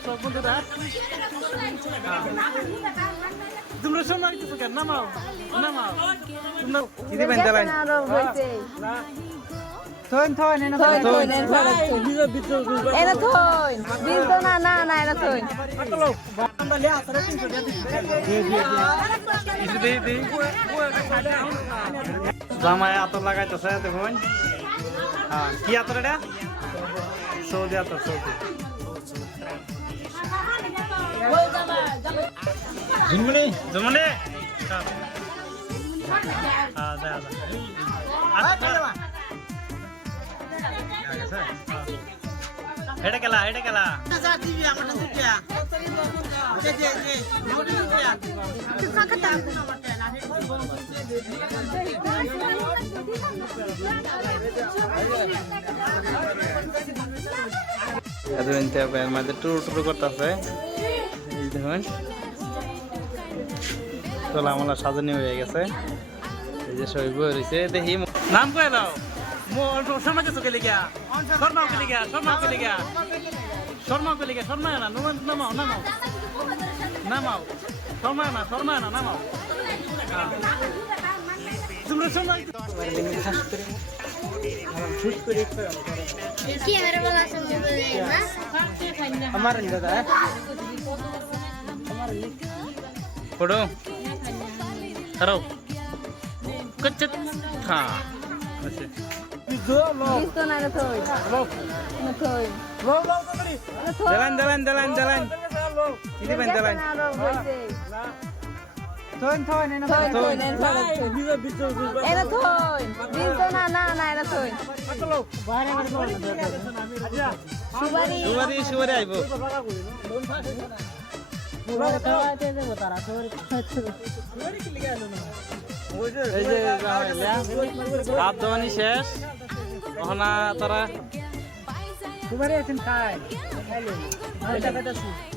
আসো বন্ধুরা তোমরা সময় কিছু কেন নামাও নামাও তোমরা দিদি বেন চালাই থইন থইন এনা থইন এনা থইন বিল তো না না না এনা থইন জামাই আতর লাগাইতেছে দেখুন হ্যাঁ কি আতর এটা সৌদি আতর সৌদি ঝুমনি ঝুমনি হ্যাঁ দা দা হেডে গেলা হেডে গেলা টুরু করতেছে দেখুন তোলা আমলা সাজানি হয়ে গেছে এই যে সবাই বই রয়েছে দেখি নাম কয়ে দাও শর্মা কিছু কে লিখা শর্মা কে লিখা শর্মা কে লিখা শর্মা কে লিখা শর্মা না নামাও নামাও নামাও শর্মা না নামাও তোমরা শর্মা কি মেরে বলা শুনতে না আমার দাদা পড়ো করো কচ্চত হ্যাঁ আচ্ছা বিল তো না এনা থইন এনা থইন দালান দালান দালান দালান দিদি বেন দালান থইন থইন এনা থইন থইন এনা থইন বিল তো না না না এনা থইন সুবারি সুবারি সুবারি আইবো এই যে হাত ধোয়ানি শেষ ওখানে তারা সুবারে আছেন খায় খাইলে এটা